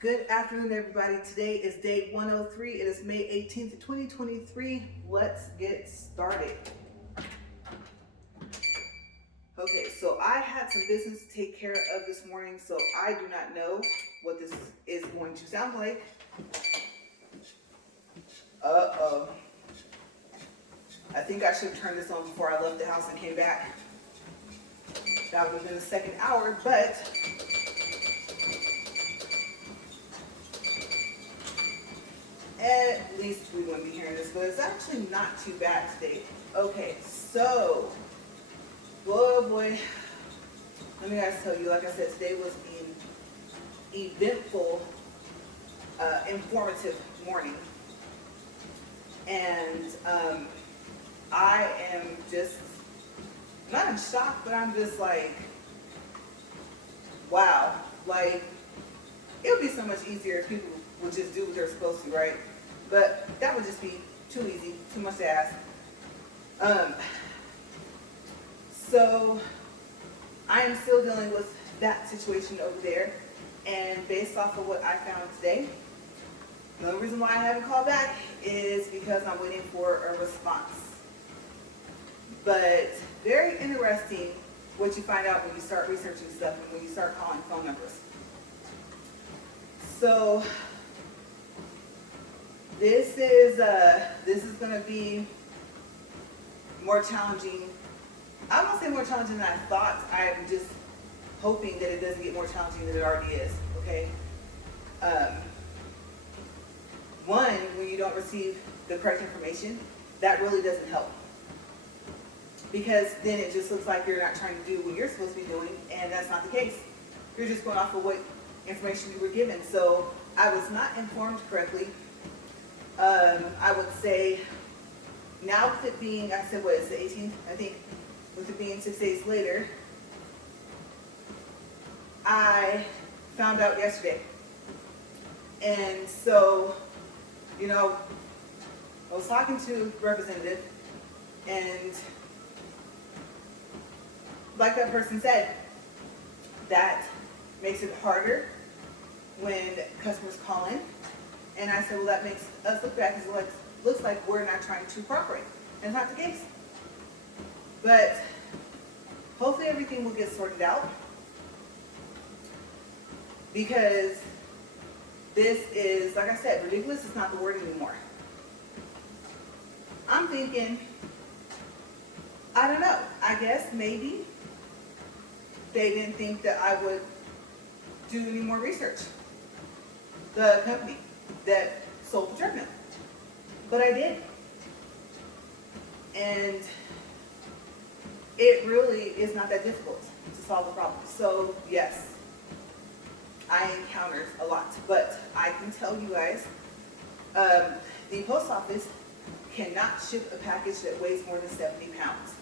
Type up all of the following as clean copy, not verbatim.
Good afternoon, everybody. Today is day 103. It is May 18th, 2023. Let's get started. Okay, so I had some business to take care of this morning, so I do not know what this is going to sound like. Uh-oh. I think I should have turned this on before I left the house and came back. That would have been the second hour, but at least we wouldn't be hearing this, but it's actually not too bad today. Okay, so, boy, let me guys tell you, like I said, today was an eventful, informative morning. And I am just, not in shock, but I'm just like, wow. Like, it would be so much easier if people would just do what they're supposed to, right? But that would just be too easy, too much to ask. So I am still dealing with that situation over there. And based off of what I found today, the only reason why I haven't called back is because I'm waiting for a response. But very interesting what you find out when you start researching stuff and when you start calling phone numbers. So this is going to be more challenging. I won't say more challenging than I thought. I'm just hoping that it doesn't get more challenging than it already is. Okay. One, when you don't receive the correct information, that really doesn't help. Because then it just looks like you're not trying to do what you're supposed to be doing, and that's not the case. You're just going off of what information you were given. So I was not informed correctly. I would say now with it being, I said, what is the 18th? I think with it being 6 days later, I found out yesterday. And so, you know, I was talking to the representative, and like that person said, that makes it harder when customers call in. And I said, well, that makes us look bad because it looks like we're not trying to cooperate. And it's not the case. But hopefully everything will get sorted out, because this is, like I said, ridiculous is not the word anymore. I'm thinking, I don't know, I guess maybe they didn't think that I would do any more research. The company that sold the treadmill. But I did. And it really is not that difficult to solve the problem. So yes, I encountered a lot. But I can tell you guys, the post office cannot ship a package that weighs more than 70 pounds.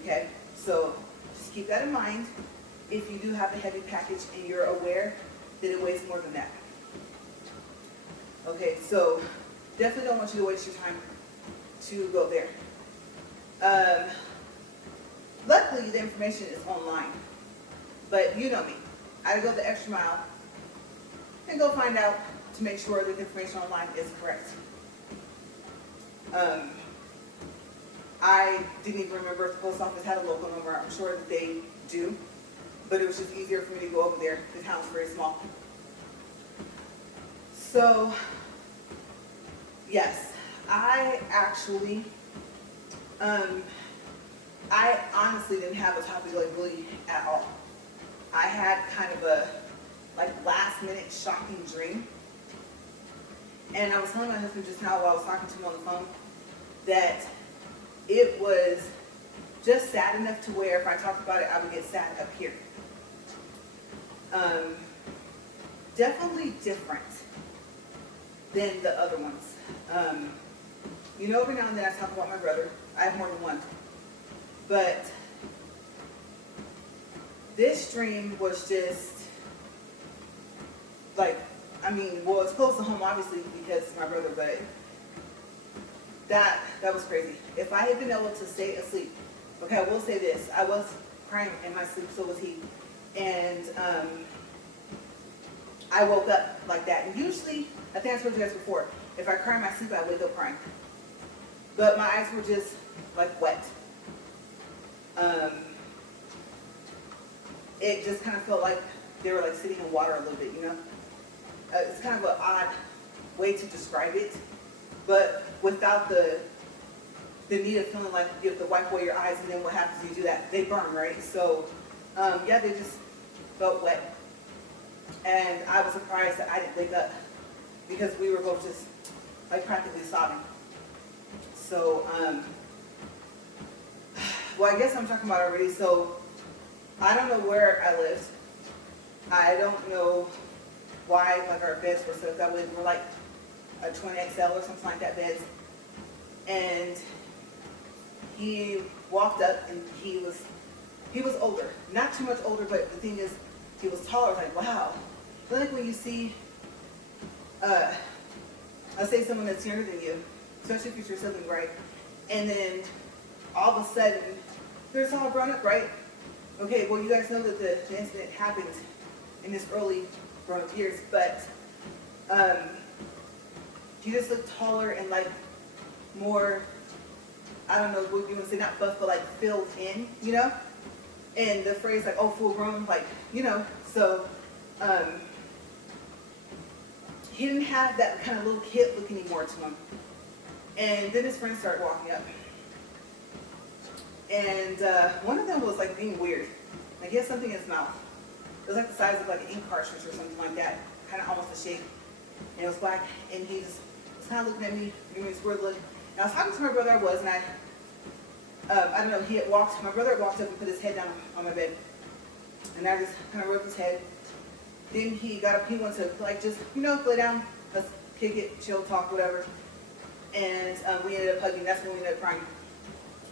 Okay? So just keep that in mind if you do have a heavy package and you're aware that it weighs more than that. Okay, so definitely don't want you to waste your time to go there. Luckily, the information is online, but you know me. I go the extra mile and go find out to make sure that the information online is correct. I didn't even remember if the post office had a local number. I'm sure that they do, but it was just easier for me to go over there. The town's very small. So, yes, I actually, I honestly didn't have a topic like really at all. I had kind of a last minute shocking dream. And I was telling my husband just now while I was talking to him on the phone that it was just sad enough to where if I talked about it, I would get sad up here. Definitely different than the other ones. You know, every now and then I talk about my brother. I have more than one. But this dream was just well, it's close to home obviously because it's my brother, but that was crazy. If I had been able to stay asleep, okay, I will say this, I was crying in my sleep, so was he. And I woke up like that. And usually, I think I told you guys before, if I cry in my sleep, I wake up crying. But my eyes were just like wet. It just kind of felt like they were like sitting in water a little bit, you know? It's kind of an odd way to describe it, but without the need of feeling like you have to wipe away your eyes, and then what happens when you do that? They burn, right? So, yeah, they just felt wet. And I was surprised that I didn't wake up because we were both just like practically sobbing. So, well, I guess I'm talking about already. So, I don't know where I lived. I don't know why, like, our beds were set up that way. We're like a twin XL or something like that beds. And he walked up, and he was older. Not too much older, but the thing is, he was taller. I was like, wow. But like when you see, I'll say someone that's younger than you, especially if it's your sibling, right? And then all of a sudden, they're just all grown up, right? Okay, well, you guys know that the incident happened in his early grown-up years, but he just looked taller and like more, I don't know what you want to say, not buff, but like filled in, you know? And the phrase like, oh, full grown, like, you know, so he didn't have that kind of little kid look anymore to him. And then his friends started walking up. And one of them was like being weird. Like he had something in his mouth. It was like the size of like an ink cartridge or something like that, kind of almost a shape. And it was black, and he just was kind of looking at me, giving me this weird look. And I was talking to my brother, and I don't know, my brother had walked up and put his head down on my bed. And I just kind of rubbed his head. Then he got up, he wanted to like just, you know, lay down, let's kick it, chill, talk, whatever. And we ended up hugging. That's when we ended up crying.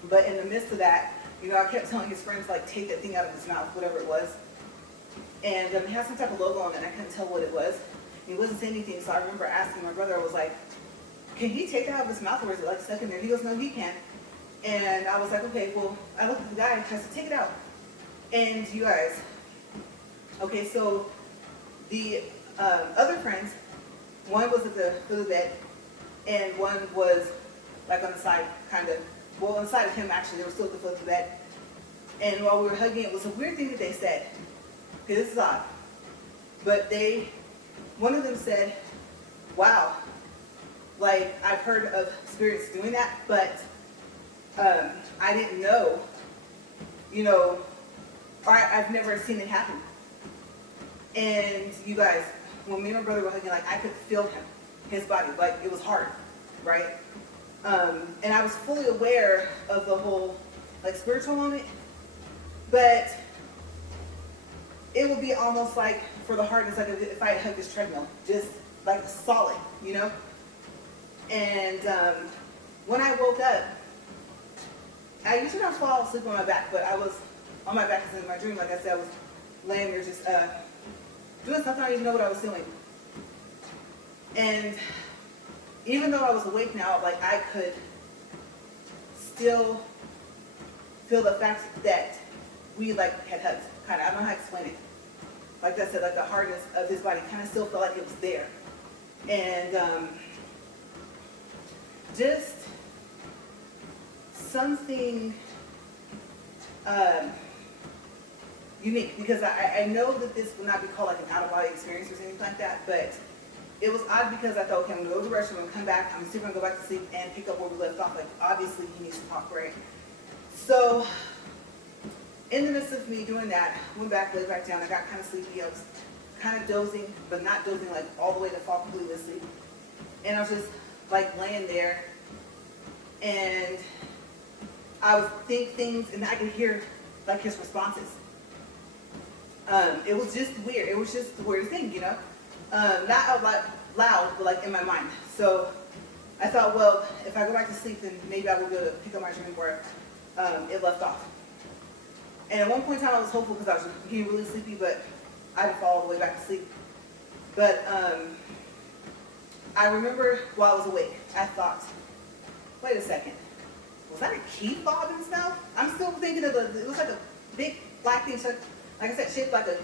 But in the midst of that, you know, I kept telling his friends, like, take that thing out of his mouth, whatever it was. And it had some type of logo on it, and I couldn't tell what it was. He wasn't saying anything, so I remember asking my brother, I was like, can he take that out of his mouth, or is it like stuck in there? He goes, no, he can. And I was like, okay, well, I looked at the guy, I said, take it out. And you guys, okay, so the other friends, one was at the foot of the bed, and one was like on the side, kind of, well, on the side of him, actually. They were still at the foot of the bed. And while we were hugging, it was a weird thing that they said. Okay, this is odd. But one of them said, wow, like, I've heard of spirits doing that, but I didn't know, you know, or I've never seen it happen. And you guys, when me and my brother were hugging, like, I could feel him, his body, like, it was hard, right? And I was fully aware of the whole, like, spiritual moment, but it would be almost like, for the hardness, like if I had hugged this treadmill, just like solid, you know? And when I woke up, I usually don't fall asleep on my back, but I was on my back because in my dream, like I said, I was laying there just doing something I didn't even know what I was doing. And even though I was awake now, like I could still feel the fact that we like had hugged, kind of. I don't know how to explain it. Like I said, like the hardness of his body kind of still felt like it was there. And just something unique, because I know that this will not be called like an out-of-body experience or anything like that, but it was odd because I thought, okay, I'm going to go to the restroom, I'm going to come back, I'm still going to go back to sleep and pick up where we left off. Like, obviously, he needs to talk, right? So, in the midst of me doing that, went back, laid back down, I got kind of sleepy. I was kind of dozing, but not dozing like all the way to fall completely asleep. And I was just like laying there, and I would think things, and I could hear like his responses. It was just weird. It was just the weirdest thing, you know? Not out loud, but like in my mind. So I thought, well, if I go back to sleep, then maybe I will be able to pick up my dream where it left off. And at one point in time, I was hopeful because I was getting really sleepy, but I didn't fall all the way back to sleep. But I remember while I was awake, I thought, wait a second, was that a key fob and stuff? I'm still thinking of it was like a big black thing, so, like I said, shaped like a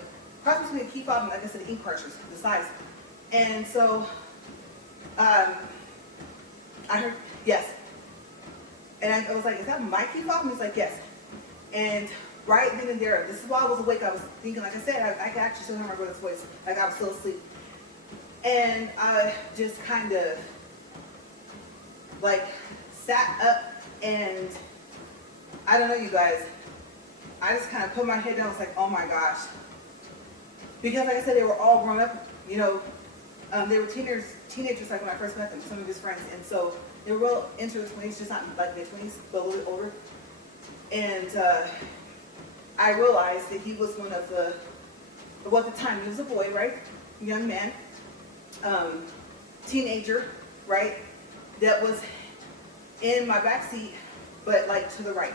cross between a key fob and, like I said, an ink cartridge, the size. And so I heard, yes. And I was like, is that my key fob? And he's like, yes. And right then and there, this is while I was awake, I was thinking, like I said, I could actually still hear my brother's voice, like I was still asleep. And I just kind of like sat up, and I don't know, you guys, I just kind of put my head down. I was like, oh my gosh. Because like I said, they were all grown up, you know, they were teenagers like when I first met them, some of his friends. And so they were well into their 20s, just not like mid-20s, but a little bit older. And I realized that he was one of the, well, at the time, he was a boy, right? Young man, teenager, right? That was in my back seat, but like to the right.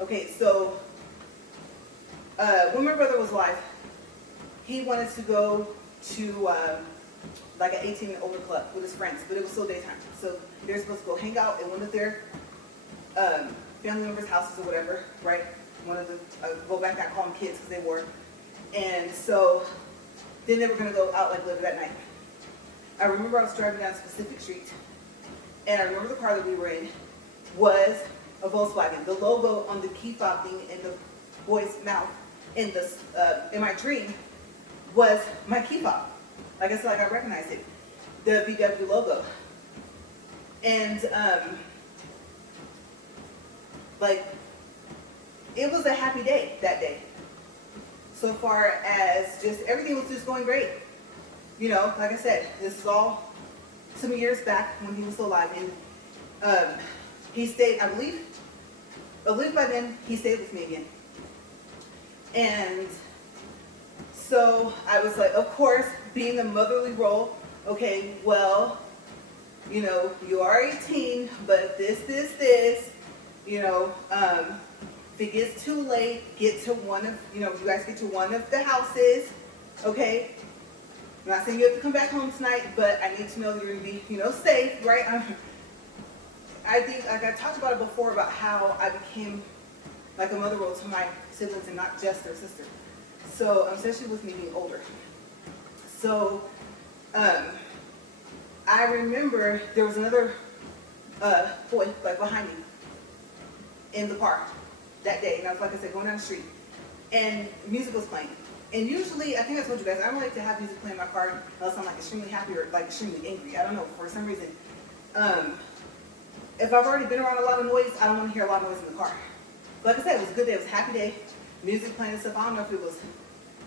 Okay, so when my brother was alive, he wanted to go to like an 18 and older club with his friends, but it was still daytime. So they were supposed to go hang out in one of their family members' houses or whatever, right? One of the, go back, I call them kids because they were. And so then they were going to go out like later that night. I remember I was driving down a specific street, and I remember the car that we were in was a Volkswagen. The logo on the key fob thing in the boy's mouth in my dream was my key fob. Like I said, like I recognized it, the VW logo. And like it was a happy day that day. So far as just everything was just going great. You know, like I said, this is all some years back when he was still alive, and he stayed, I believe by then he stayed with me again. And so I was like, of course, being the motherly role, okay, well, you know, you are 18, but this, you know, if it gets too late, get to one of, you know, you guys get to one of the houses, okay? I'm not saying you have to come back home tonight, but I need to know you're going to be, you know, safe, right? I think, like I talked about it before, about how I became like a mother role to my siblings and not just their sister. So, especially with me being older. So, I remember there was another boy like behind me in the car that day, and I was, like I said, going down the street, and music was playing. And usually, I think I told you guys, I don't like to have music playing in my car unless I'm like extremely happy or like extremely angry. I don't know, for some reason. If I've already been around a lot of noise, I don't want to hear a lot of noise in the car. But like I said, it was a good day. It was a happy day. Music playing and stuff. I don't know if it was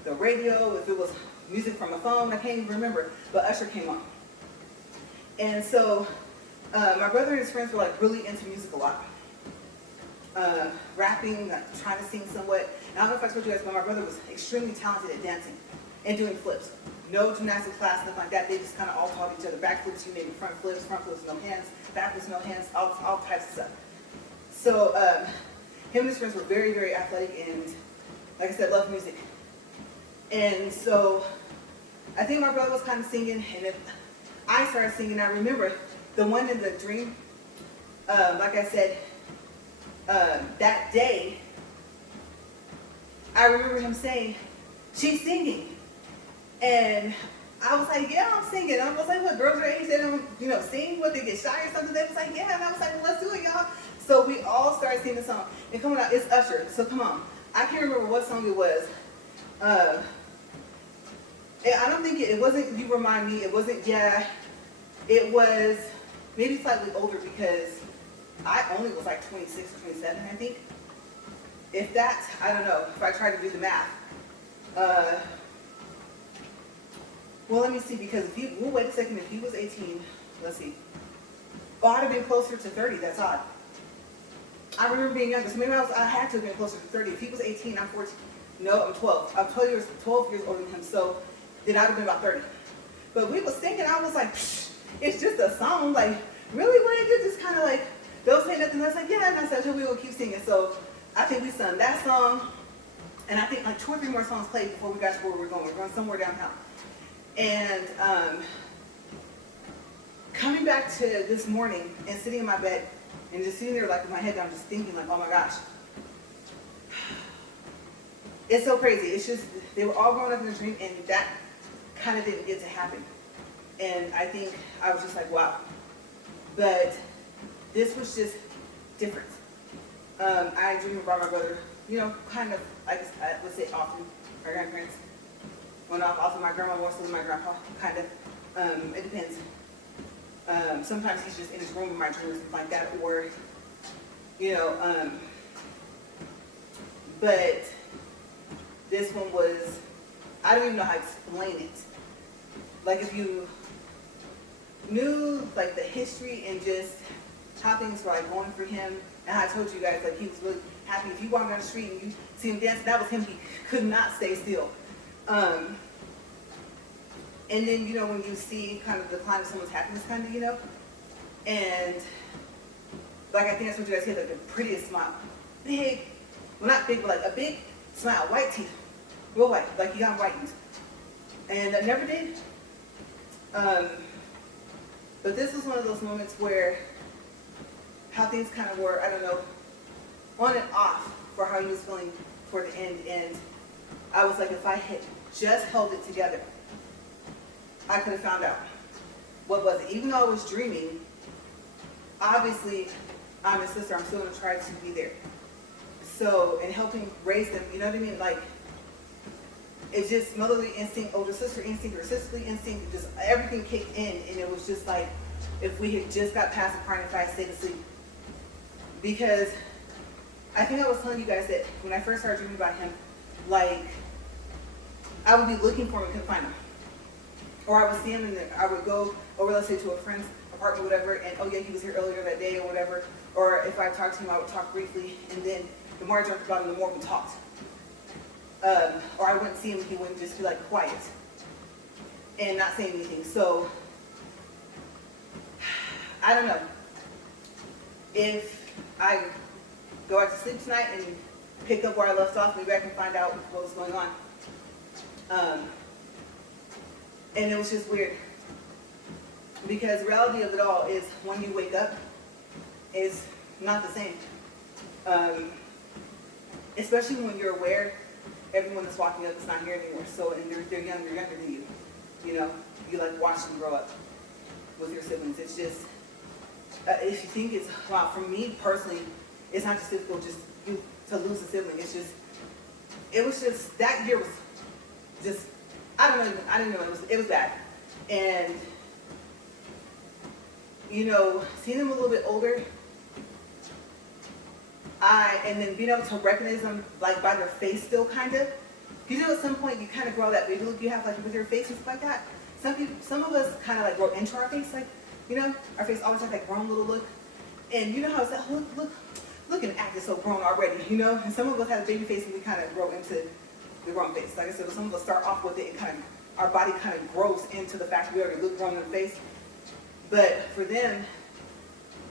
the radio, if it was music from a phone. I can't even remember. But Usher came on. And so my brother and his friends were like really into music a lot. Rapping, like, trying to sing somewhat. And I don't know if I told you guys, but my brother was extremely talented at dancing and doing flips. No gymnastics class, nothing like that. They just kind of all taught each other. Back flips, you maybe front flips, no hands, back flips, no hands, all types of stuff. So him and his friends were very, very athletic and, like I said, loved music. And so I think my brother was kind of singing, and if I started singing, I remember the one in the dream, like I said, that day, I remember him saying, "She's singing." And I was like, yeah, I'm singing. I was like, what, girls are age, they don't, you know, sing? What, they get shy or something? They was like, yeah. And I was like, well, let's do it, y'all. So we all started singing the song. And coming out, it's Usher. So come on. I can't remember what song it was. I don't think it wasn't You Remind Me. It wasn't, yeah. It was maybe slightly older because I only was like 26 or 27, I think. If that, I don't know, if I try to do the math. Well, let me see, because if he, well, wait a second, if he was 18, let's see. Oh, I'd have been closer to 30, that's odd. I remember being younger, so maybe I had to have been closer to 30. If he was 18, I'm 14. No, I'm 12. I'm 12 years older than him, so then I'd have been about 30. But we was singing, I was like, psh, it's just a song, like, really, what you just kind of like, don't say nothing. I was like, yeah, and I said, we will keep singing. So I think we sung that song, and I think like 2 or 3 more songs played before we got to where we were going. We were going somewhere downtown. And coming back to this morning and sitting in my bed and just sitting there like with my head down, just thinking like, oh my gosh. it's so crazy. It's just, they were all growing up in a dream, and that kind of didn't get to happen. And I think I was just like, wow. But this was just different. I dream about my brother, you know, kind of, I would say often. My grandparents went off, often my grandma wants to with my grandpa, kind of. It depends. Sometimes he's just in his room in my dream or something like that, or, you know, but this one was, I don't even know how to explain it. Like if you knew like the history and just how things were like going for him, and I told you guys like he was really happy. If you walk down the street and you see him dancing, that was him. He could not stay still. And then, you know, when you see kind of the decline of someone's happiness, kind of, you know, and like I think I told you guys, he had like the prettiest smile, big, well not big, but like a big smile, white teeth, real white, like he got whitened, and I never did. But this was one of those moments where how things kind of were, I don't know, on and off for how he was feeling toward the end. And I was like, if I had just held it together, I could have found out what was it. Even though I was dreaming, obviously I'm his sister, I'm still going to try to be there. So, and helping raise them, you know what I mean? Like, it's just motherly instinct, older sister instinct, or sisterly instinct, just everything kicked in, and it was just like, if we had just got past the crying, if I had stayed asleep. Because I think I was telling you guys that when I first started dreaming about him, like, I would be looking for him and couldn't find him. Or I would see him and I would go over, let's say, to a friend's apartment or whatever, and oh yeah, he was here earlier that day or whatever. Or if I talked to him, I would talk briefly, and then the more I dreamt about him, the more we talked. Or I wouldn't see him, he wouldn't just be like quiet and not say anything. So, I don't know. If I go out to sleep tonight and pick up where I left off, maybe I can find out what was going on. And it was just weird. Because the reality of it all is when you wake up, is not the same. Especially when you're aware everyone that's walking up is not here anymore. So, and they're younger than you. You know, you like watch them grow up with your siblings. It's just, if you think it's, wow, for me personally, it's not just difficult just to lose a sibling. It's just, it was just, that year was just, I didn't know, it was bad. And, you know, seeing them a little bit older, and then being able to recognize them like by their face still kind of. You know, at some point you kind of grow that baby look you have like with your face and stuff like that. Some of us kind of like grow into our face, like, you know, our face always has that grown little look. And you know how it's that look and act is so grown already, you know? And some of us have a baby face and we kind of grow into the grown face. Like I said, some of us start off with it and kind of, our body kind of grows into the fact that we already look grown in the face. But for them,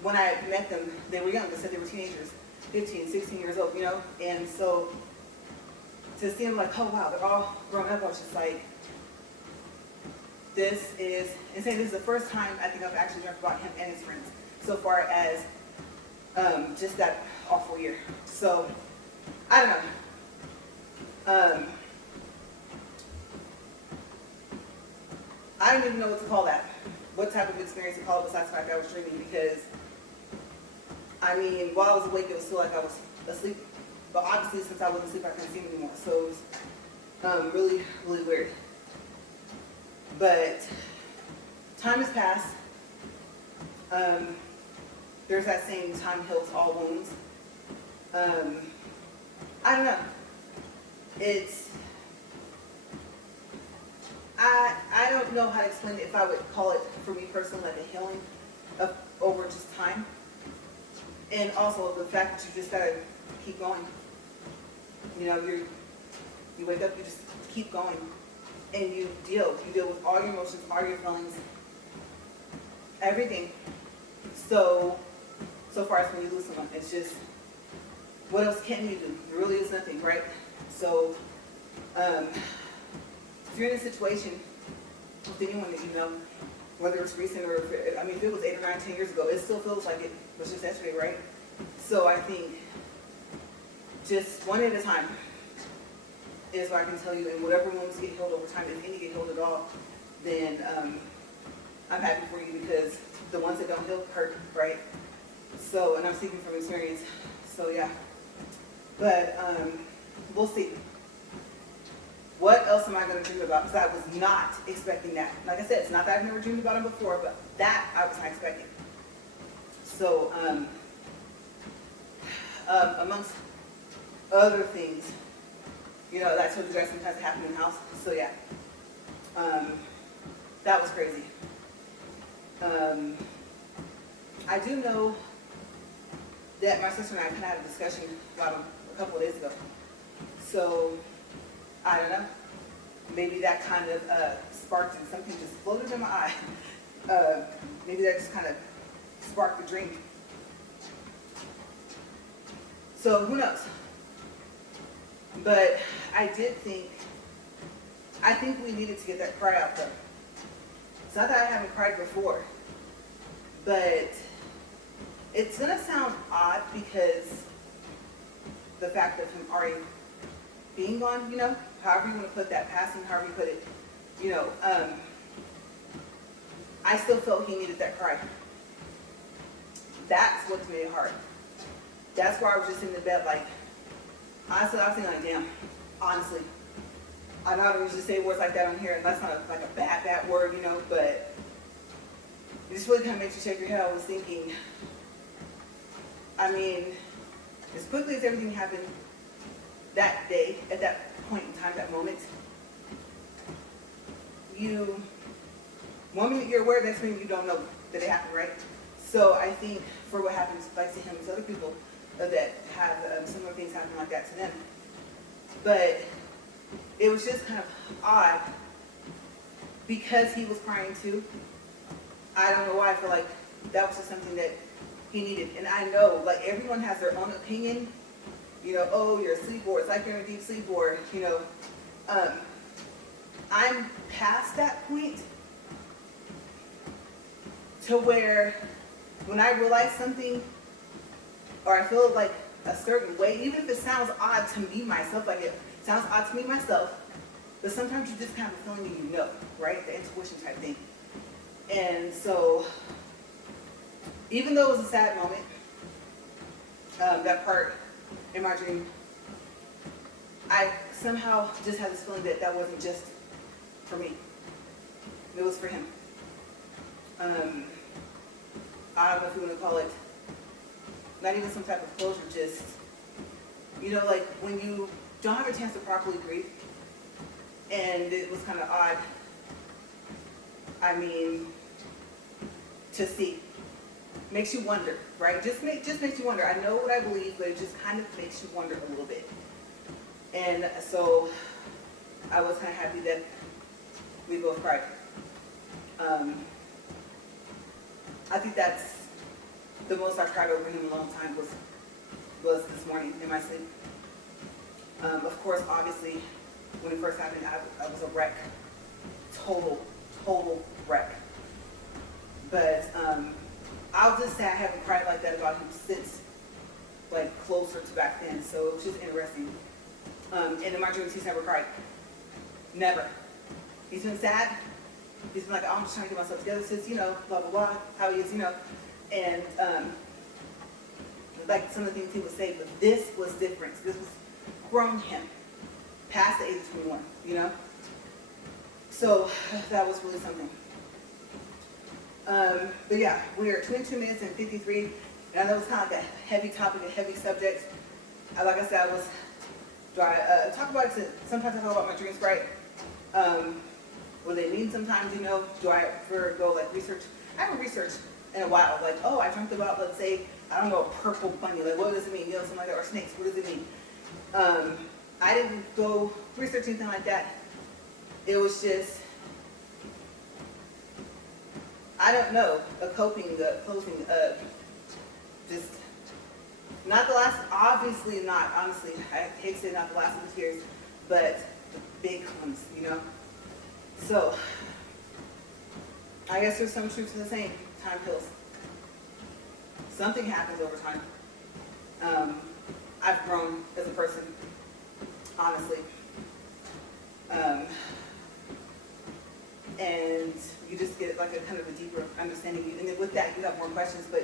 when I met them, they were young. They said they were teenagers, 15, 16 years old, you know? And so to see them like, oh wow, they're all grown up, I was just like, this is insane. This is the first time I think I've actually dreamt about him and his friends so far as just that awful year. So, I don't know. I don't even know what to call that. What type of experience to call it besides the fact that I was dreaming, because, I mean, while I was awake, it was still like I was asleep. But obviously, since I wasn't asleep, I couldn't see him anymore. So it was really, really weird. But time has passed. There's that saying, time heals all wounds. I don't know. I don't know how to explain it, if I would call it, for me personally, like a healing of over just time. And also the fact that you just gotta keep going. You know, you wake up, you just keep going. And you deal with all your emotions, all your feelings, everything. So far as when you lose someone, it's just, what else can you do? There really is nothing, right? So, if you're in a situation with anyone that you know, whether it's recent or, if it was 8 or 9, 10 years ago, it still feels like it was just yesterday, right? So I think just one at a time. is what I can tell you, and whatever wounds get healed over time, if any get healed at all, then I'm happy for you, because the ones that don't heal hurt, right? So, and I'm speaking from experience. So yeah, but we'll see. What else am I going to dream about? Because I was not expecting that. Like I said, it's not that I've never dreamed about him before, but that I was not expecting. So, amongst other things, you know, that sort of dress sometimes happen in the house. So yeah, that was crazy. I do know that my sister and I kind of had a discussion about him a couple of days ago. So, I don't know. Maybe that kind of sparked, and something just floated in my eye. Maybe that just kind of sparked the dream. So, who knows? But I think we needed to get that cry out though. It's not that I haven't cried before, but it's going to sound odd because the fact of him already being gone, you know, however you want to put that, passing, however you put it, you know, I still felt he needed that cry. That's what's made it hard. That's why I was just in the bed, like, honestly, I was thinking, like, damn, honestly. I know I don't usually say words like that on here, and that's not like a bad word, you know, but it just really kind of makes you shake your head. I was thinking, I mean, as quickly as everything happened that day, at that point in time, that moment, one minute you're aware, next minute you don't know that it happened, right? So I think for what happens, like to him, to other people that have similar things happen like that to them. But it was just kind of odd because he was crying too. I don't know why I feel like that was just something that he needed. And I know, like, everyone has their own opinion. You know, oh, you're asleep, or it's like you're in a deep sleep, or, you know, I'm past that point to where when I realize something, or I feel like a certain way, even if it sounds odd to me myself, like it sounds odd to me myself, but sometimes you just kind of have a feeling you know, right? The intuition type thing. And so, even though it was a sad moment, that part in my dream, I somehow just had this feeling that that wasn't just for me. It was for him. I don't know if you want to call it, not even some type of closure, just, you know, like when you don't have a chance to properly grieve, and it was kind of odd, I mean, to see. Makes you wonder, right? Just makes you wonder. I know what I believe, but it just kind of makes you wonder a little bit. And so I was kind of happy that we both cried. I think that's the most I cried over him in a long time was this morning in my sleep. Of course, obviously, when it first happened, I was a wreck. Total wreck. But I'll just say I haven't cried like that about him since, like, closer to back then. So it was just interesting. And in my dreams, he's never cried. Never. He's been sad. He's been like, oh, I'm just trying to get myself together since, you know, blah, blah, blah, how he is, you know. And like some of the things he would say, but this was different. This was from him, past the age of 21, you know. So that was really something. But yeah, we're at 22 minutes and 53, and I know it's kind of like a heavy topic, a heavy subject. Like I said, do I talk about it? Because sometimes I talk about my dreams, right? What they mean sometimes, you know. Do I ever go like research? I haven't researched in a while. Like, oh, I dreamt about, let's say, I don't know, a purple bunny. Like, what does it mean? You know, something like that. Or snakes. What does it mean? I didn't go research anything like that. It was just, I don't know, closing, just, not the last, obviously not, honestly, I hate to say not the last of the tears, but the big ones, you know? So, I guess there's some truth to the saying, time heals. Something happens over time. I've grown as a person, honestly. get like a kind of a deeper understanding. And then with that, you have more questions, but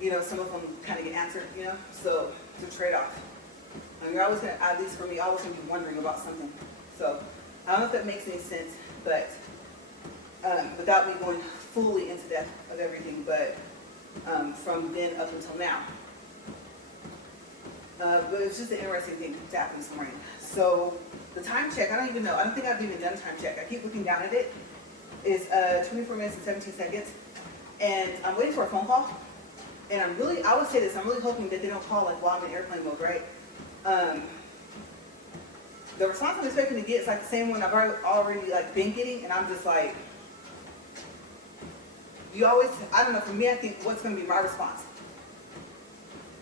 you know, some of them kind of get answered, you know, so it's a trade-off. And you're always gonna, at least for me, always gonna be wondering about something. So I don't know if that makes any sense, but without me going fully into depth of everything, but from then up until now. But it's just an interesting thing to happen this morning. So the time check, I don't even know. I don't think I've even done a time check. I keep looking down at it. It's 24 minutes and 17 seconds. And I'm waiting for a phone call. And I would say this, I'm really hoping that they don't call like while I'm in airplane mode, right? The response I'm expecting to get is like the same one I've already like been getting, and I'm just like, you always, I don't know, for me, I think what's going to be my response?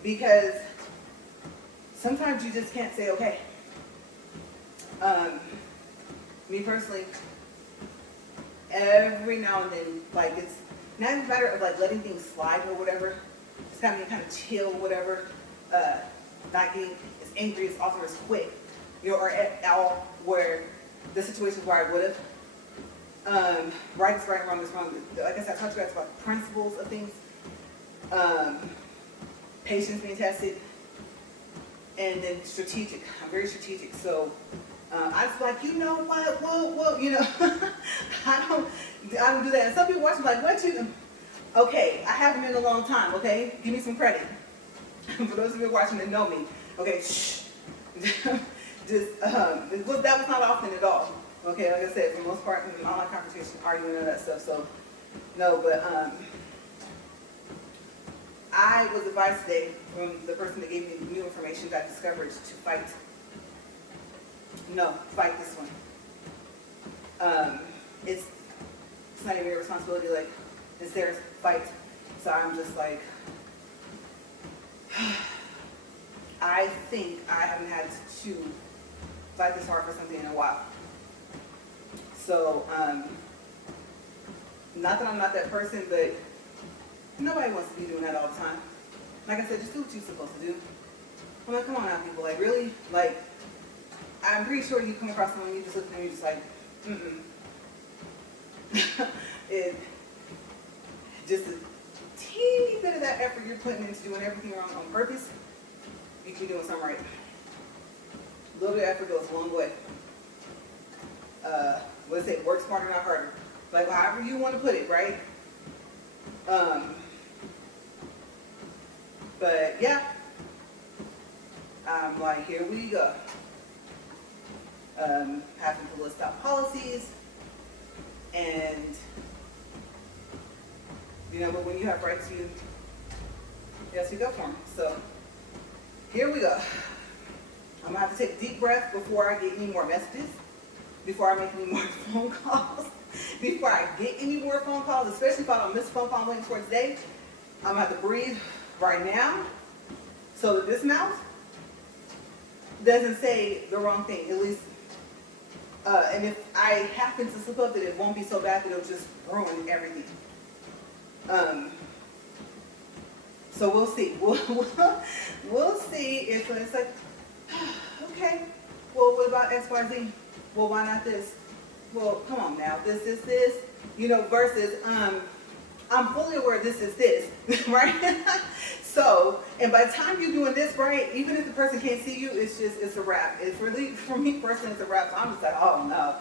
Because sometimes you just can't say, okay. Me personally, every now and then, like it's not even a matter of like letting things slide or whatever, just kind of chill, whatever, not getting as angry as also as quick, you know, or at all where the situations where I would have. Right is right, wrong is wrong. Like I said, I talked to you guys about principles of things, patience being tested, and then strategic. I'm very strategic, so I was like, you know what, whoa, you know, I don't do that. And some people watch me like, what you? Okay, I haven't been in a long time. Okay, give me some credit. For those of you watching that know me, okay, shh. Just that was not often at all. Okay, like I said, for the most part, in online conversation, arguing and that stuff. So, no, but I was advised today from the person that gave me new information about discovery to fight. No, fight this one. It's not even your responsibility. Like it's theirs. Fight. So I'm just like, I think I haven't had to fight this hard for something in a while. So, not that I'm not that person, but nobody wants to be doing that all the time. Like I said, just do what you're supposed to do. I'm like, come on now, people. Like, really? Like, I'm pretty sure you come across someone, you just look at them, you're just like, just a teeny bit of that effort you're putting into doing everything wrong on purpose, you can be doing something right. A little bit of effort goes a long way. What is it? Work smarter, not harder. Like however you want to put it, right? But yeah, I'm like, here we go. Having to list out policies, and you know, but when you have rights, you go for them. So here we go. I'm gonna have to take a deep breath before I get any more messages, before I make any more phone calls, before I get any more phone calls, especially if I don't miss a phone call I'm waiting for today. I'm gonna have to breathe right now so that this mouth doesn't say the wrong thing, at least. And if I happen to slip up, that it won't be so bad that it'll just ruin everything. So we'll see. We'll see if it's like, okay, well, what about X, Y, Z? Well, why not this? Well, come on now, this, you know, versus, I'm fully aware this is this, right? So, and by the time you're doing this right, even if the person can't see you, it's a wrap. It's really, for me personally, it's a wrap. So I'm just like, oh no.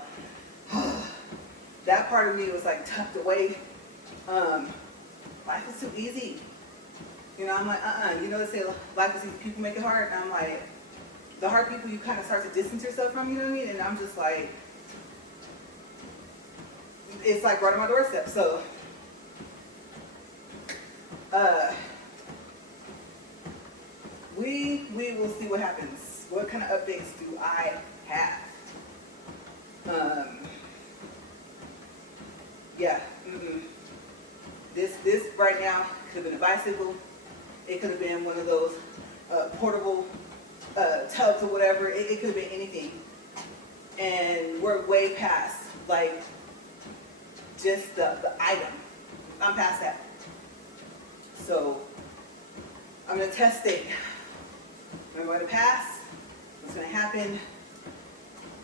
That part of me was like tucked away. Life is too easy. You know, I'm like, you know, they say life is easy, people make it hard. And I'm like, the hard people you kind of start to distance yourself from, you know what I mean? And I'm just like, it's like right on my doorstep. So, we will see what happens. What kind of updates do I have? Yeah. This right now could have been a bicycle. It could have been one of those portable tubs or whatever. It could have been anything. And we're way past, like, just the item. I'm past that. So, I'm going to test it. I'm going to pass. What's going to happen?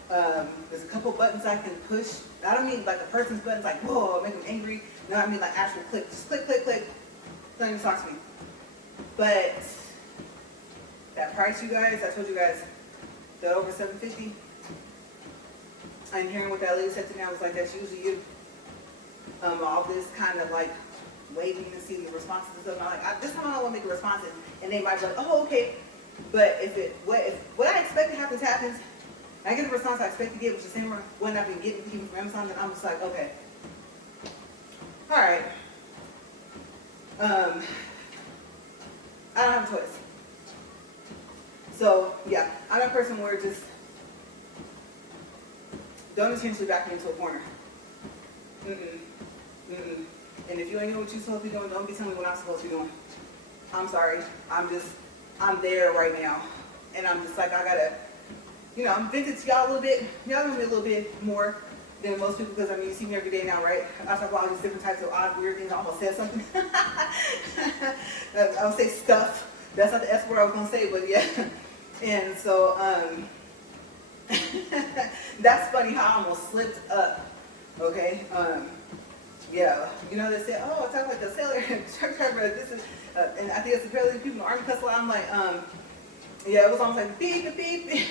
There's a couple buttons I can push. I don't mean like a person's buttons, like, whoa, make them angry. No, I mean like actual click. Just click, click, click. Don't even talk to me. But that price, you guys, I told you guys, the over $750. And hearing what that lady said to me, I was like, that's usually you. All this kind of like waiting to see the responses and stuff. And I'm like, this time I don't want to make a response, and they might be like, oh, okay. But if what I expect happens, I get the response I expect to get, which is the same one I've been getting even from Amazon, then I'm just like, okay. All right. I don't have a choice. So, yeah, I'm that person where just don't intentionally back me into a corner. And if you ain't know what you're supposed to be doing, don't be telling me what I'm supposed to be doing. I'm sorry. I'm there right now. And I'm just like, I gotta, I'm venting to y'all a little bit. Y'all know me a little bit more than most people because, you see me every day now, right? I talk about all these different types of odd, weird things. I almost said something. I would say stuff. That's not the S word I was going to say, but yeah. And so, that's funny how I almost slipped up, okay? Yeah, they say, oh, I talk like the sailor truck driver, this is, and I think it's apparently people in the Army cuss a lot. I'm like, yeah, it was almost like beep, beep, beep.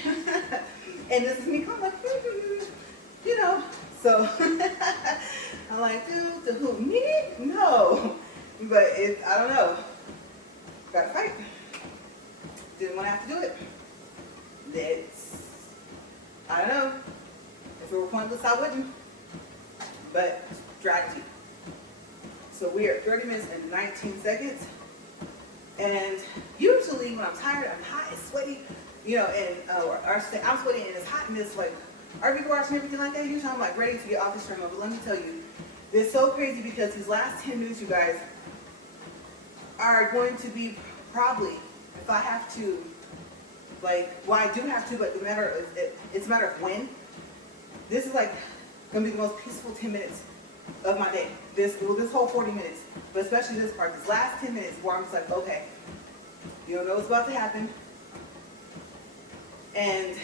And this is me, I'm like, so I'm like, dude, to who, me? No. But I don't know. Gotta fight. Didn't want to have to do it. I don't know. If it were pointless, I wouldn't. But strategy. So we are 30 minutes and 19 seconds. And usually when I'm tired, I'm hot and sweaty, and I'm sweaty and it's hot and it's like RV garage and everything like that. Usually I'm like ready to get off this treadmill. But let me tell you, it's so crazy because these last 10 minutes, you guys, are going to be probably, if I have to, I do have to, but it's a matter of when. This is like going to be the most peaceful 10 minutes of my day. This whole 40 minutes, but especially this part, this last 10 minutes where I'm just like, okay, you don't know what's about to happen. And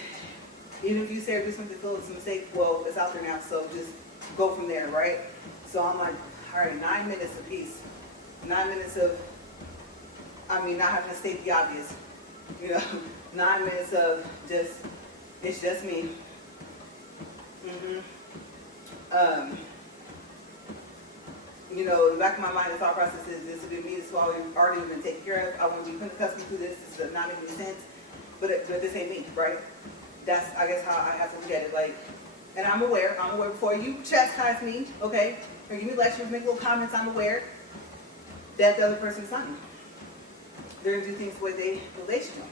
even if you say or do something that feels a mistake, well, it's out there now, so just go from there, right? So I'm like, all right, 9 minutes of peace. 9 minutes of, not having to state the obvious. 9 minutes of it's just me. In the back of my mind, the thought process is this would be me, this is all we've already been taken care of. I want to be accustomed to this. This does not make any sense. But this ain't me, right? That's, I guess, how I have to look at it. And I'm aware before you chastise me, okay, or give me lectures, make little comments, I'm aware that the other person is not me. They're going to do things the way they feel they should do.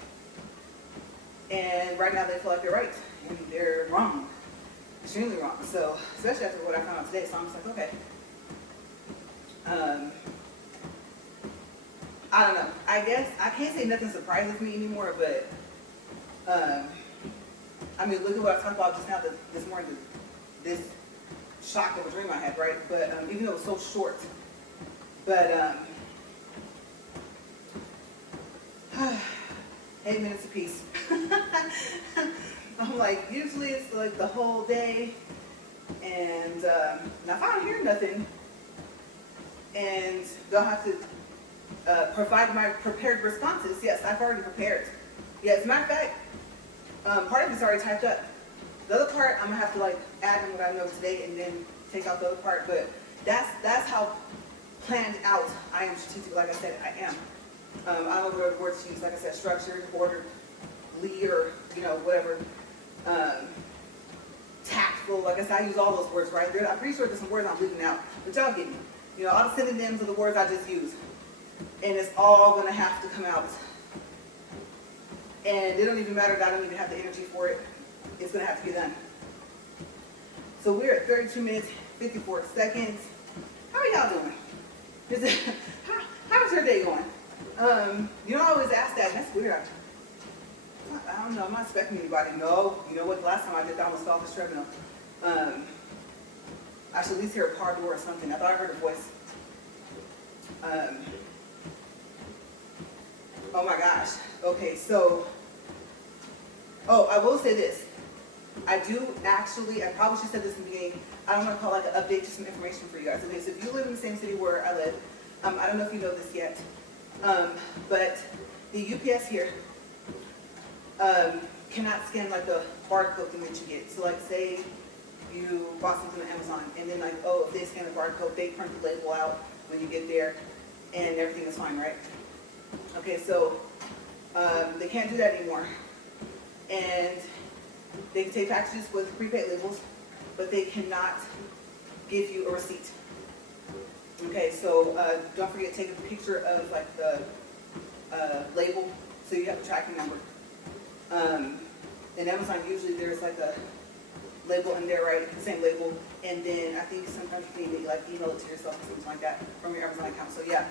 And right now they feel like they're right, and they're wrong. Extremely wrong. So, especially after what I found out today, so I'm just like, okay. I don't know. I guess I can't say nothing surprises me anymore, but look at what I talked about just now this morning, this shock of a dream I had, right? But even though it was so short, but 8 minutes apiece. I'm like, usually it's like the whole day, and now if I don't hear nothing, and they'll have to provide my prepared responses. Yes, I've already prepared. Yeah, as a matter of fact, part of it's already typed up. The other part, I'm gonna have to add in what I know today and then take out the other part. But that's how planned out I am strategic. Like I said, I am. I don't know what other words to use. Like I said, structured, ordered, lead, or whatever. Tactful. Like I said, I use all those words, right? I'm pretty sure there's some words I'm leaving out, but y'all get me. All the synonyms of the words I just used. And it's all going to have to come out. And it don't even matter that I don't even have the energy for it. It's going to have to be done. So we're at 32 minutes, 54 seconds. How are y'all doing? How's your day going? I always ask that. That's weird. I don't know. I'm not expecting anybody. No. You know what? The last time I did that, I almost fell off the treadmill. I should at least hear a car door or something. I thought I heard a voice. Oh my gosh. Okay, so, I will say this. I do actually, I probably should have said this in the beginning, I don't want to call like an update to some information for you guys. Okay, so if you live in the same city where I live, I don't know if you know this yet, but the UPS here cannot scan like the barcode thing that you get. So like say you bought something on Amazon and then like, oh, if they scan the barcode, they print the label out when you get there and everything is fine, right? Okay, so they can't do that anymore. And they can take packages with prepaid labels, but they cannot give you a receipt. Okay, so don't forget to take a picture of like the label so you have the tracking number. In Amazon, usually there's like a label in there, right? The same label, and then I think sometimes you can like email it to yourself or something like that from your Amazon account. So yeah,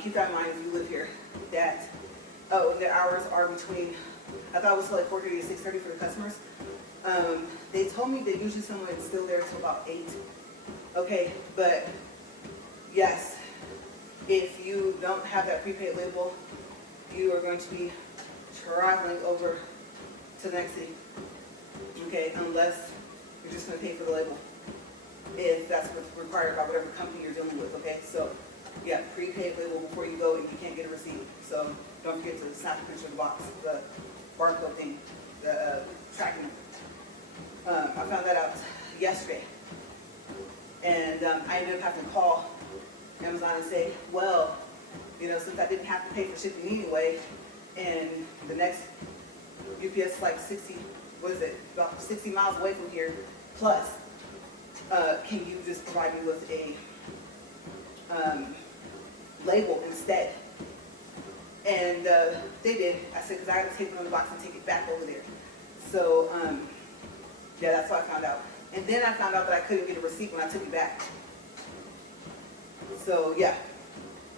keep that in mind if you live here. That the hours are between, I thought it was like 4:30 to 6:30 for the customers. They told me that usually someone is still there until about 8. Okay, but yes, if you don't have that prepaid label, you are going to be traveling over to the next city. Okay, unless you're just going to pay for the label, if that's what's required by whatever company you're dealing with. Okay, so yeah, prepaid label before you go, and you can't get a receipt. So don't forget to snap a picture of the box, the barcode thing, the tracking number. I found that out yesterday, and I ended up having to call Amazon and say, well, you know, since I didn't have to pay for shipping anyway, and the next UPS is like 60, what is it, about 60 miles away from here, plus, can you just provide me with a label instead? And they did. I said, because I had to take it on the box and take it back over there. So, yeah, that's what I found out. And then I found out that I couldn't get a receipt when I took it back. So, yeah,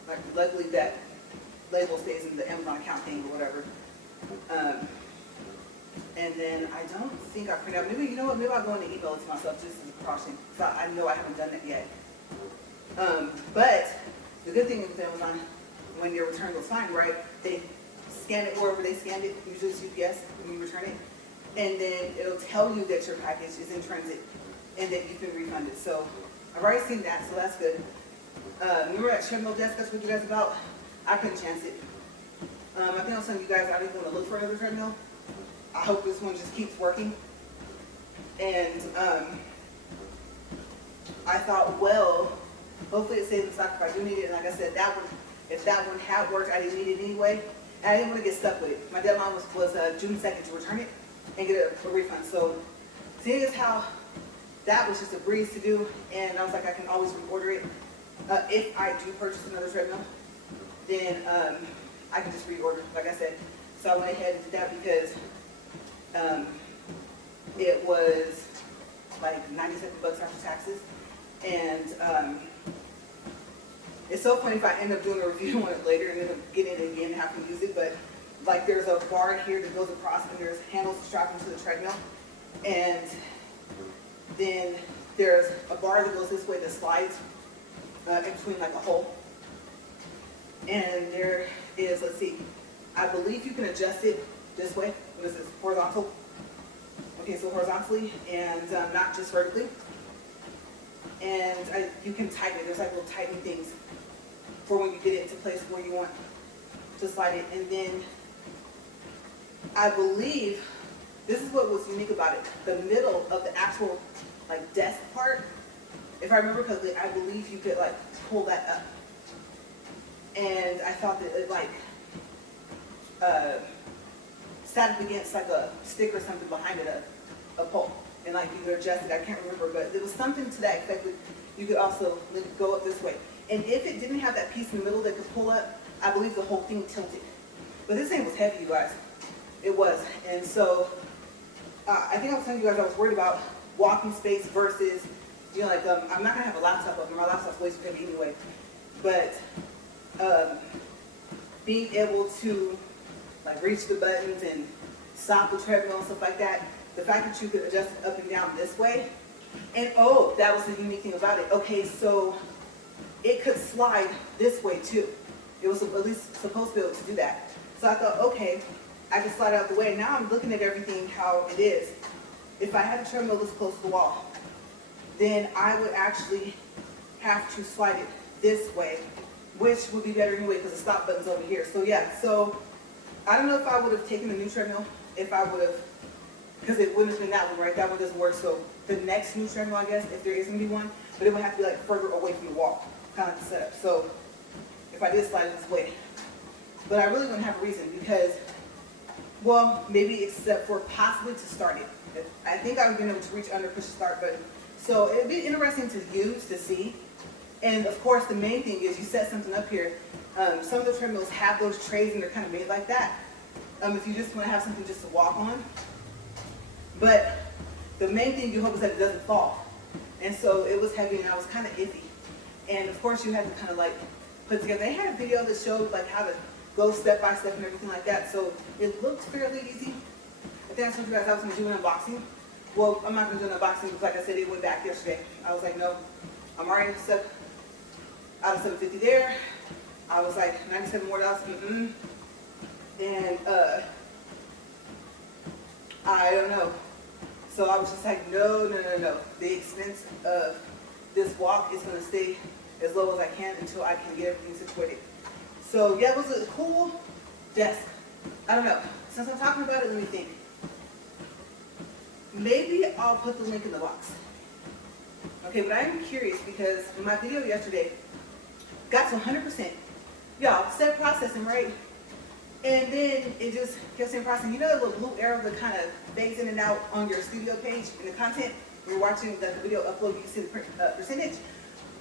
like, luckily that label stays in the Amazon account thing or whatever. And then I don't think I print out, maybe, you know what, maybe I'll go in and email it to myself just as a precaution, because I know I haven't done that yet. But the good thing with Amazon, when your return goes fine, right, they scan it wherever they scanned it, usually it's UPS when you return it, and then it'll tell you that your package is in transit and that you've been refunded. So I've already seen that, so that's good. Remember that treadmill desk I told you guys about? I couldn't chance it. I think I was telling you guys I didn't want to look for another treadmill. I hope this one just keeps working. And I thought, well, hopefully it stays in stock if I do need it. And like I said, that one, if that one had worked, I didn't need it anyway. And I didn't want to get stuck with it. My deadline was June 2nd to return it and get a refund. So seeing as how that was just a breeze to do, and I was like, I can always reorder it. If I do purchase another treadmill, then I can just reorder, like I said. So I went ahead and did that because it was like 97 bucks after taxes. And it's so funny if I end up doing a review on it later and end up getting it again and have to use it, but like there's a bar here that goes across and there's handles strapped into the treadmill. And then there's a bar that goes this way that slides in between like a hole. And there is, let's see, I believe you can adjust it this way. What is this? Horizontal. Okay, so horizontally and not just vertically. And you can tighten it. There's like little tightening things for when you get it into place where you want to slide it. And then I believe this is what was unique about it. The middle of the actual like desk part, if I remember correctly, I believe you could like pull that up. And I thought that it like sat up against like a stick or something behind it, a pole. And like you could adjust it, I can't remember, but there was something to that effect that you could also let it go up this way. And if it didn't have that piece in the middle that could pull up, I believe the whole thing tilted. But this thing was heavy, you guys. It was. And so I think I was telling you guys I was worried about walking space versus, you know, like I'm not gonna have a laptop up, my laptop's way too heavy anyway. But being able to like reach the buttons and stop the treadmill and stuff like that, the fact that you could adjust it up and down this way, and oh, that was the unique thing about it. Okay, so it could slide this way too. It was at least supposed to be able to do that. So I thought, okay, I can slide out the way. Now I'm looking at everything how it is, if I had a treadmill this close to the wall, then I would actually have to slide it this way, which would be better anyway because the stop button's over here. So yeah, so I don't know if I would have taken the new treadmill, if I would have, because it wouldn't have been that one, right? That one doesn't work. So the next new treadmill, I guess, if there is going to be one, but it would have to be like further away from the wall, kind of the setup. So if I did slide it this way, but I really wouldn't have a reason because, well, maybe except for possibly to start it. I think I would have been able to reach under, push the start button. So it'd be interesting to use, to see. And of course, the main thing is you set something up here. Some of the treadmills have those trays and they're kind of made like that. If you just want to have something just to walk on. But the main thing you hope is that it doesn't fall. And so it was heavy and I was kind of iffy. And of course you had to kind of like put together. They had a video that showed like how to go step by step and everything like that. So it looked fairly easy. I think I told you guys I was going to do an unboxing. Well, I'm not going to do an unboxing because like I said, it went back yesterday. I was like, no, I'm already stuck out of 750 there. I was like, $97 more. And I don't know. So I was just like, no. The expense of this walk is going to stay as low as I can until I can get everything situated. So yeah, it was a cool desk. I don't know. Since I'm talking about it, let me think. Maybe I'll put the link in the box. Okay, but I am curious because my video yesterday got to 100%. Y'all, set processing, right? And then it just kept saying processing. You know the little blue arrow that kind of fades in and out on your studio page in the content? When you're watching the video upload, you can see the percentage.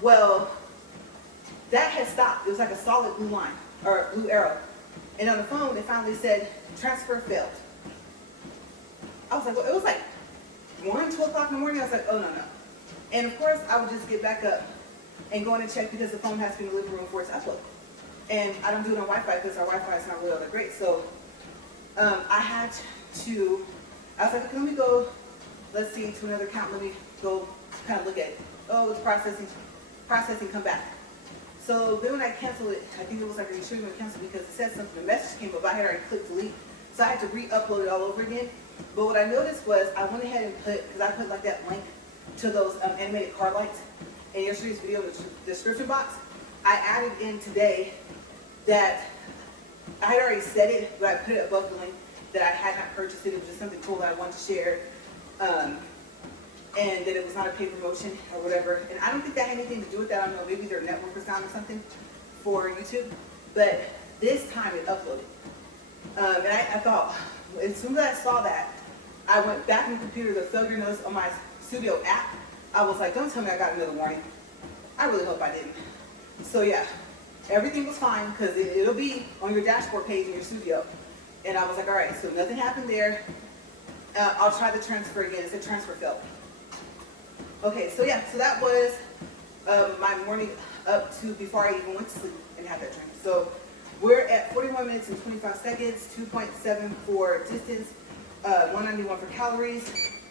Well, that had stopped. It was like a solid blue line, or blue arrow. And on the phone, it finally said, transfer failed. I was like, well, it was like 1, 2 o'clock in the morning. I was like, oh, no. And of course, I would just get back up and go in and check because the phone has to be in the living room for its upload. And I don't do it on Wi-Fi because our Wi-Fi is not really all that great. So I had to, I was like, okay, let me go, let's see, to another account. Let me go kind of look at it. Oh, it's processing, come back. So then when I canceled it, I think it was like, are you sure you're going to cancel because it said something, the message came up, I had already clicked delete. So I had to re-upload it all over again. But what I noticed was I went ahead and put, because I put like that link to those animated car lights in yesterday's video in the description box. I added in today that I had already said it, but I put it above the link that I had not purchased it. It was just something cool that I wanted to share. And that it was not a paid promotion or whatever. And I don't think that had anything to do with that. I don't know, maybe their network was down or something for YouTube. But this time it uploaded. And I thought, as soon as I saw that, I went back in the computer, the failure notice on my studio app. I was like, don't tell me I got another warning. I really hope I didn't. So yeah, everything was fine because it'll be on your dashboard page in your studio. And I was like, all right, so nothing happened there. I'll try the transfer again. It said transfer failed. Okay, so yeah, so that was my morning up to before I even went to sleep and had that drink. So we're at 41 minutes and 25 seconds, 2.7 for distance, 191 for calories.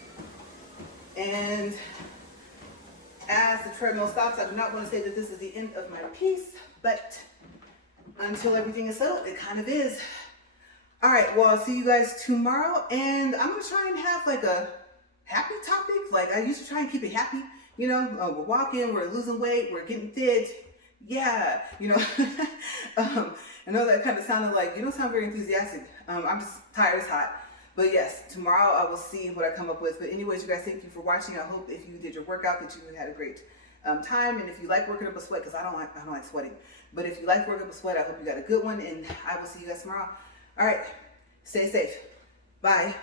And as the treadmill stops, I do not want to say that this is the end of my piece, but until everything is settled, it kind of is. All right, well, I'll see you guys tomorrow, and I'm going to try and have like a happy topic. Like I used to try and keep it happy. You know, we're walking, we're losing weight, we're getting fit. Yeah, you know. I know that kind of sounded like, you don't sound very enthusiastic. I'm just tired as hot. But yes, tomorrow I will see what I come up with. But anyways, you guys, thank you for watching. I hope if you did your workout that you had a great time. And if you like working up a sweat, because I don't like sweating. But if you like working up a sweat, I hope you got a good one. And I will see you guys tomorrow. All right, stay safe. Bye.